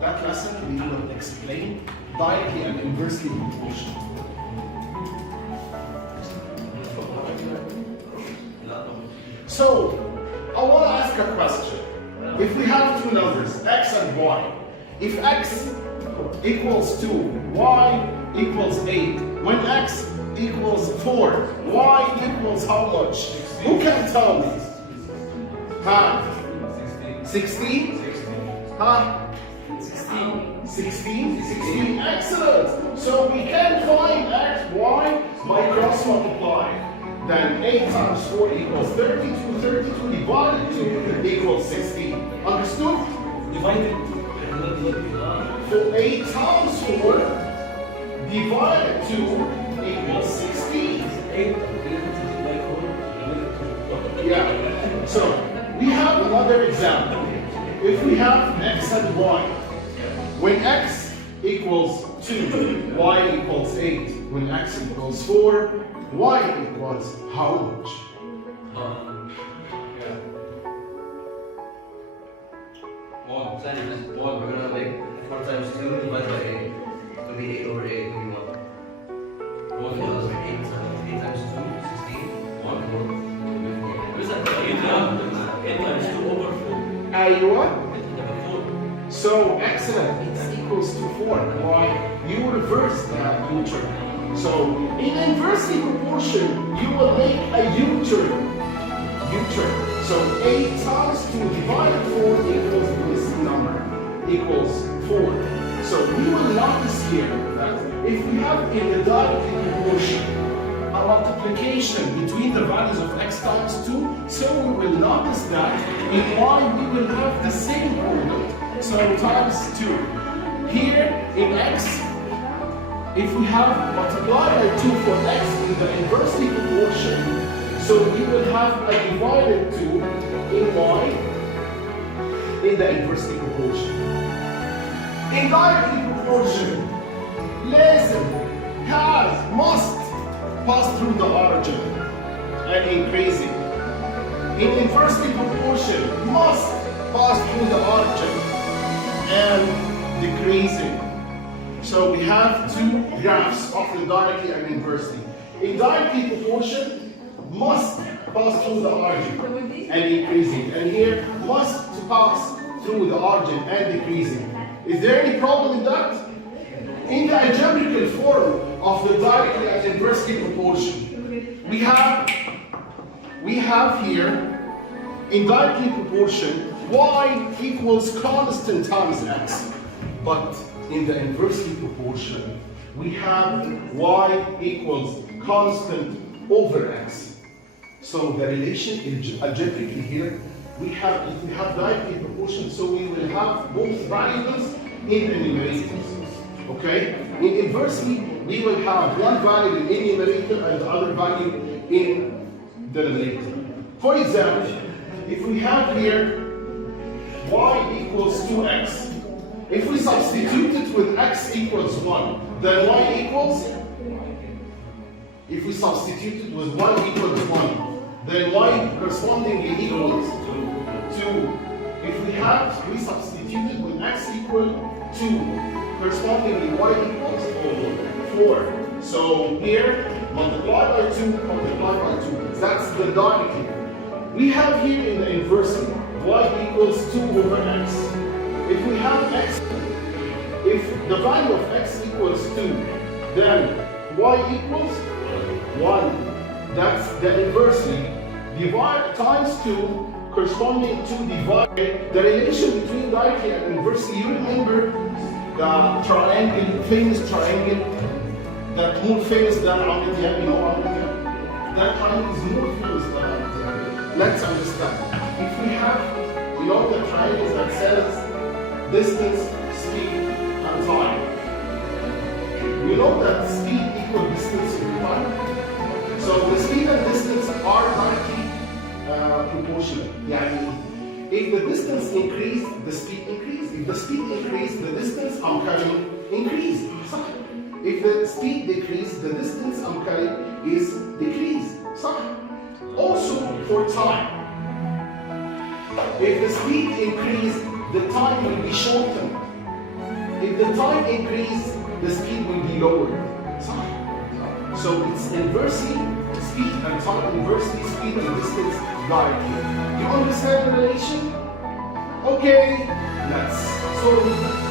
that lesson we will explain directly and inversely proportion. So, I want to ask a question. If we have two numbers, x and y, if x equals 2, y equals 8, when x equals 4, y equals how much? Who can tell me? Huh? 16? Huh? 16. 16? Excellent! So we can find x, y by cross multiplying. Then 8 times 4 equals 32, 32 divided 2 equals 16. Understood? Divided. So 8 times 4 divided 2 equals 16. 8. Yeah. So we have another example. If we have x and y, when x equals 2, y equals 8. When x equals 4, y equals how much? One we're gonna make 4 times 2 divided by 8. It will be 8 over 8 will be 1. 1 is 8 times 2, 16. 1 over 4. What is that? 8 times 2 over 4. Aywa. So excellent, x equals to 4. Why? You reverse that U-turn. So in inversely proportion, you will make a U-turn. U-turn. So 8 times 2 divided 4 equals this number, equals 4. So we will notice here that if we have in the direct proportion a multiplication between the values of x times 2, so we will notice that in y we will have the same product. So times 2. Here in x, if we have multiplied by 2 for x in the inversely proportion, so we will have a divided 2 in y in the inversely proportion. In directly proportion, لازم, has, must pass through the origin and increasing. In inversely proportion, must pass through the origin and decreasing. So we have two graphs of the directly and inversely. In directly proportion, must pass through the origin and increasing. And here, must to pass through the origin and decreasing. Is there any problem in that? In the algebraical form of the directly and inversely proportion, we have here, in directly proportion, y equals constant times x. But in the inversely proportion, we have y equals constant over x. So the relation algebraically here, if we have directly proportion, so we will have both variables in the numerators. Okay? In inversely, we will have one variable in the numerator and the other value in the numerator. For example, if we have here y equals 2x, if we substitute it with x equals 1, then y equals, if we substitute it with y equals 1, then y correspondingly equals 2. If we substitute it with x equal 2, correspondingly y equals 4. So here, multiply by 2, multiply by 2. That's the directly. We have here in the inversely, y equals 2 over x. If we have x, if the value of x equals 2, then y equals 1. That's the inversely. Divide times 2 corresponding to divide. The relation between directly and inversely, you remember the triangle, famous triangle, that more famous than Ahmed Ezzat, you know Ahmed Ezzat? That triangle is more famous than Ahmed Ezzat. Let's understand. If we have, you know, the triangle that says distance, speed, and time. You know that speed equals distance over time. So the speed and distance are directly proportional. يعني if the distance increase, the speed increase. If the speed increase, the distance I'm carrying increase. صح. If the speed decrease, the distance I'm carrying is decrease. صح. Also for time. If the speed increase, the time will be shortened. the time increase, the speed will be lower. So it's inversely speed and time, inversely speed and distance directly. You understand the relation? Okay, let's solve